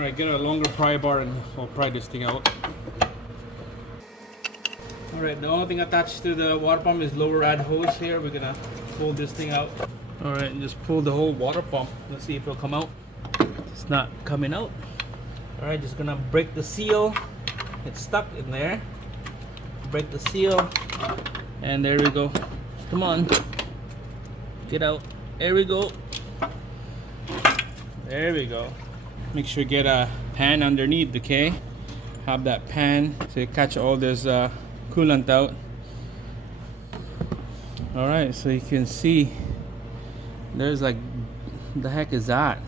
Alright, get a longer pry bar and we'll pry this thing out. Alright, the only thing attached to the water pump is lower rad hose here. We're gonna pull this thing out. Alright, and just pull the whole water pump. Let's see if it'll come out. It's not coming out. Alright, just gonna break the seal. It's stuck in there. Break the seal. And there we go. Come on. Get out. There we go. There we go. Make sure you get a pan underneath, okay? Have that pan so you catch all this coolant out. Alright, so you can see there's like, the heck is that?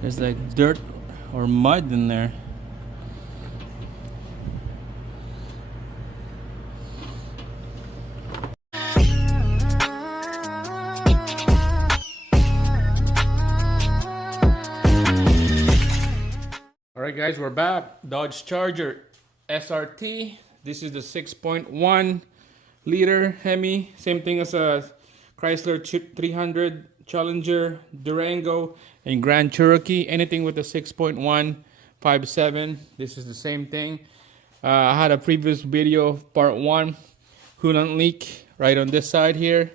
There's like dirt or mud in there. Alright guys, we're back. Dodge Charger SRT. This is the 6.1 liter Hemi. Same thing as a Chrysler 300, Challenger, Durango, and Grand Cherokee. Anything with a 6.1, 5.7. This is the same thing. I had a previous video, part 1, coolant leak right on this side here.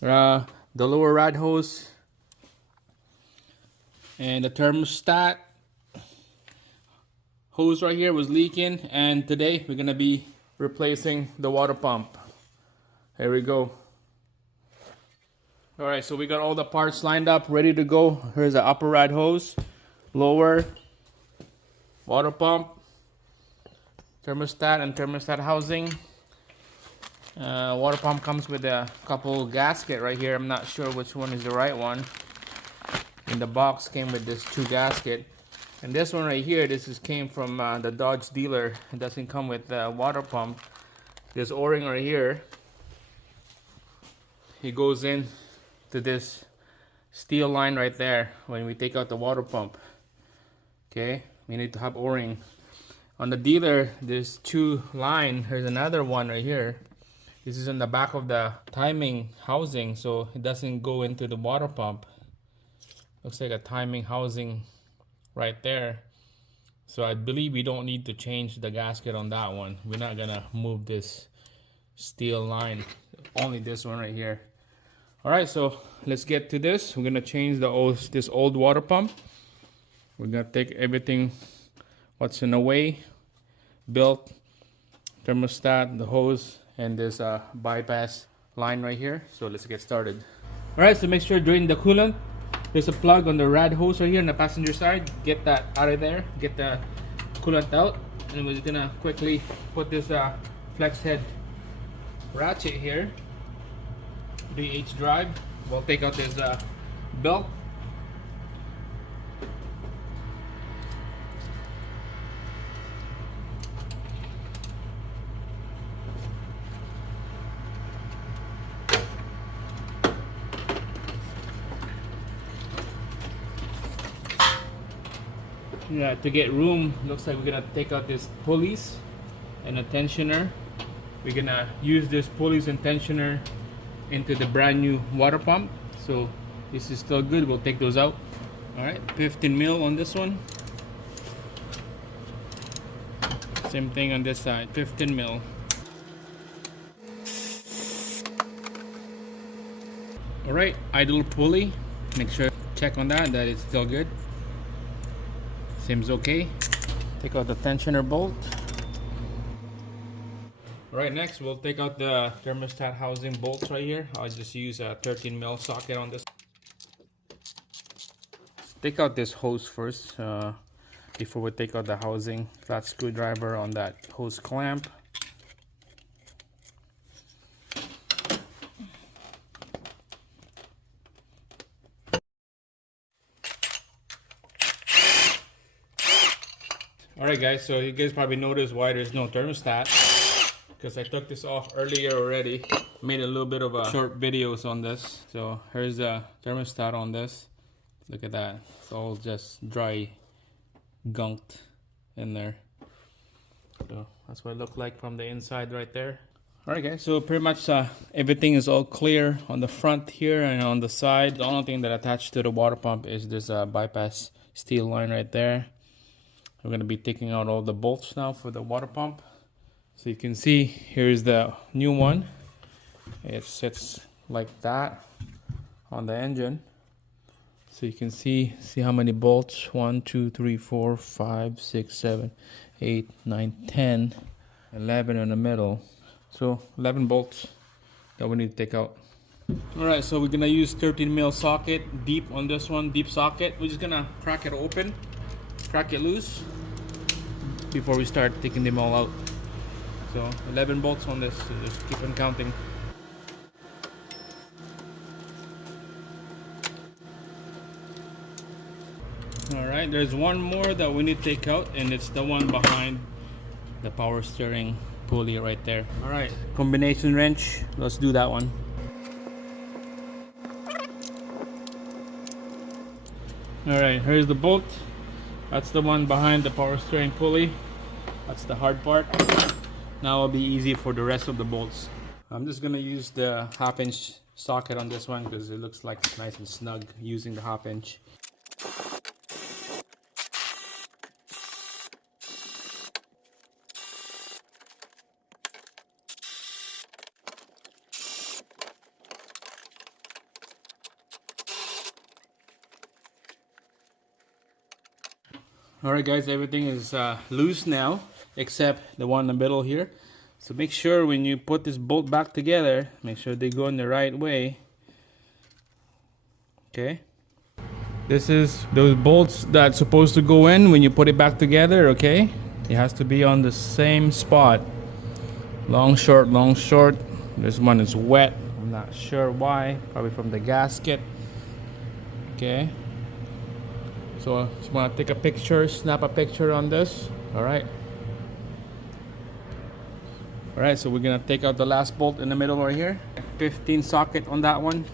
The lower rad hose and the thermostat hose right here was leaking, and today we're gonna be replacing the water pump. Here we go. All right, so we got all the parts lined up, ready to go. Here's the upper rad hose, lower, water pump, thermostat and thermostat housing. Water pump comes with a couple gasket right here. I'm not sure which one is the right one. In the box came with this 2 gasket. And this one right here, came from the Dodge dealer. It doesn't come with the water pump. This O-ring right here, it goes in to this steel line right there when we take out the water pump. Okay, we need to have O-ring. On the dealer, there's 2 line. There's another one right here. This is on the back of the timing housing, so it doesn't go into the water pump. Looks like a timing housing right there. So I believe we don't need to change the gasket on that one. We're not gonna move this steel line, only this one right here. All right, so let's get to this. We're gonna change this old water pump. We're gonna take everything what's in the way, belt, thermostat, the hose, and this bypass line right here. So let's get started. All right, so make sure during the coolant, there's a plug on the rad hose right here on the passenger side. Get that out of there. Get the coolant out. And we're gonna quickly put this flex head ratchet here. 3/8 drive. We'll take out this belt. Yeah, to get room, looks like we're gonna take out this pulleys and a tensioner. We're gonna use this pulleys and tensioner into the brand new water pump. So this is still good. We'll take those out. All right, 15 mil on this one. Same thing on this side, 15 mil. All right, idle pulley. Make sure check on that it's still good. Seems okay. Take out the tensioner bolt. Alright, next we'll take out the thermostat housing bolts right here. I'll just use a 13 mil socket on this. Let's take out this hose first before we take out the housing. Flat screwdriver on that hose clamp. Alright guys, so you guys probably noticed why there's no thermostat, because I took this off earlier already. Made a little bit of a short videos on this. So here's the thermostat on this. Look at that, it's all just dry gunked in there. So that's what it looked like from the inside right there. Alright guys, so pretty much everything is all clear on the front here and on the side. The only thing that attached to the water pump is this bypass steel line right there. We're going to be taking out all the bolts now for the water pump. So you can see here's the new one. It sits like that on the engine. So you can see how many bolts. 1, 2, 3, 4, 5, 6, 7, 8, 9, 10, 11 in the middle. So 11 bolts that we need to take out. Alright, so we're gonna use 13mm socket, deep on this one, deep socket. We're just gonna crack it open, crack it loose before we start taking them all out. So 11 bolts on this, so just keep on counting. Alright, there's one more that we need to take out, and it's the one behind the power steering pulley right there. Alright, combination wrench, let's do that one. Alright, here's the bolt. That's the one behind the power steering pulley. That's the hard part. Now it'll be easy for the rest of the bolts. I'm just gonna use the 1/2 inch socket on this one because it looks like it's nice and snug using the 1/2 inch. Alright guys, everything is loose now except the one in the middle here. So make sure when you put this bolt back together, make sure they go in the right way. Okay. This is those bolts that's supposed to go in when you put it back together, okay? It has to be on the same spot. Long, short, long, short. This one is wet. I'm not sure why. Probably from the gasket. Okay. So I just want to take a picture, snap a picture on this. Alright. Alright, so we're going to take out the last bolt in the middle right here. 15 socket on that one.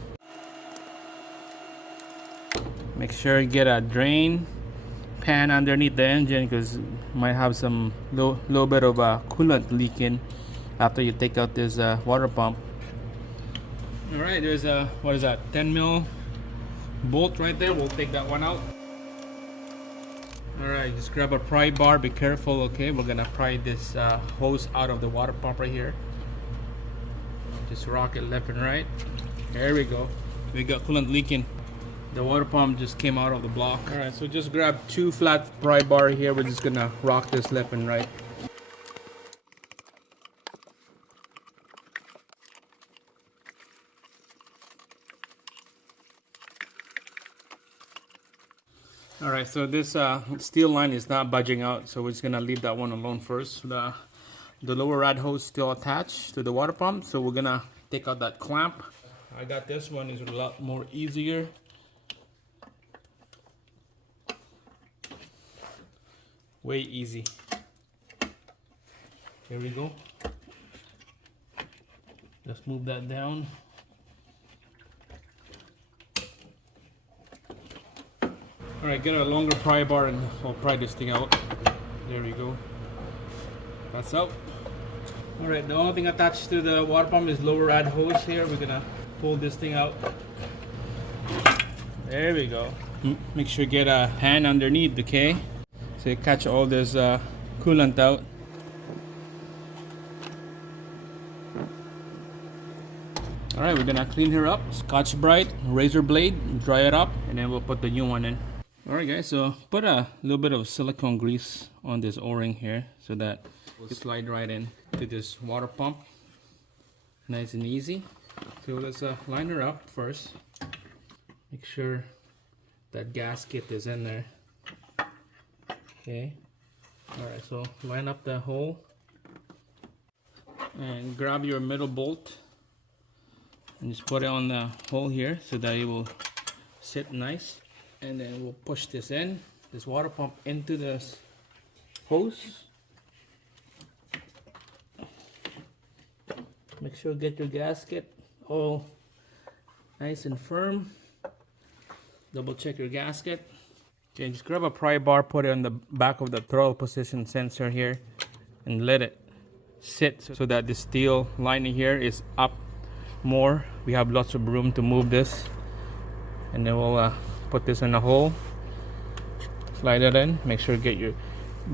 Make sure you get a drain pan underneath the engine because you might have some little bit of coolant leaking after you take out this water pump. Alright, there's a, what is that, 10mm bolt right there. We'll take that one out. Alright, just grab a pry bar, be careful, okay? We're gonna pry this hose out of the water pump right here. Just rock it left and right. There we go. We got coolant leaking. The water pump just came out of the block. Alright, so just grab 2 flat pry bar here. We're just gonna rock this left and right. Alright, so this steel line is not budging out, so we're just gonna leave that one alone first. The lower rad hose still attached to the water pump, so we're gonna take out that clamp. I got this one, is a lot more easier. Way easy. Here we go. Just move that down. Alright, get a longer pry bar and I'll pry this thing out. There we go. That's out. Alright, the only thing attached to the water pump is lower rad hose here. We're gonna pull this thing out. There we go. Make sure you get a hand underneath, okay? So you catch all this coolant out. Alright, we're gonna clean her up. Scotch-Brite, razor blade, dry it up, and then we'll put the new one in. Alright guys, so put a little bit of silicone grease on this o-ring here so that it will slide right in to this water pump. Nice and easy. So let's line her up first. Make sure that gasket is in there. Okay. Alright, so line up the hole and grab your middle bolt and just put it on the hole here so that it will sit nice. And then we'll push this in, this water pump into this hose. Make sure you get your gasket all nice and firm. Double check your gasket. Okay, just grab a pry bar, put it on the back of the throttle position sensor here, and let it sit so that the steel lining here is up more. We have lots of room to move this, and then we'll put this in a hole, slide it in. Make sure you get your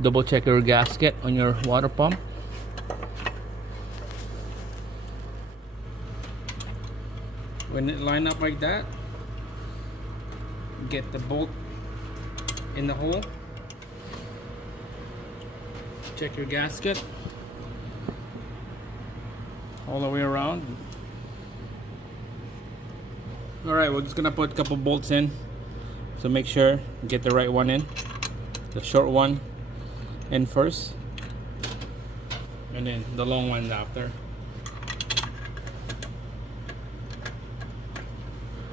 double check your gasket on your water pump. When it line up like that, get the bolt in the hole, check your gasket all the way around. Alright, we're just gonna put a couple bolts in, so make sure get the right one in, the short one in first, and then the long one after.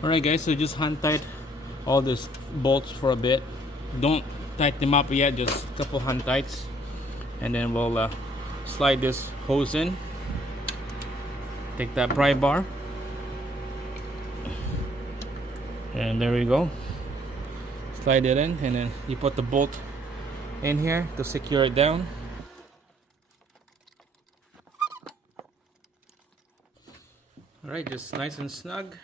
Alright guys, so just hand tight all these bolts for a bit. Don't tighten them up yet, just a couple hand tights, and then we'll slide this hose in. Take that pry bar, and there we go. Slide it in, and then you put the bolt in here to secure it down. Alright, just nice and snug.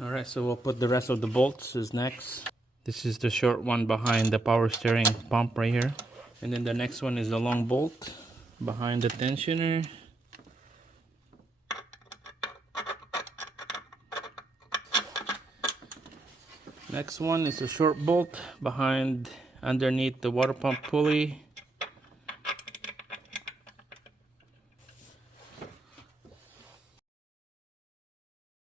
Alright, so we'll put the rest of the bolts is next. This is the short one behind the power steering pump right here. And then the next one is the long bolt behind the tensioner. Next one is a short bolt behind underneath the water pump pulley.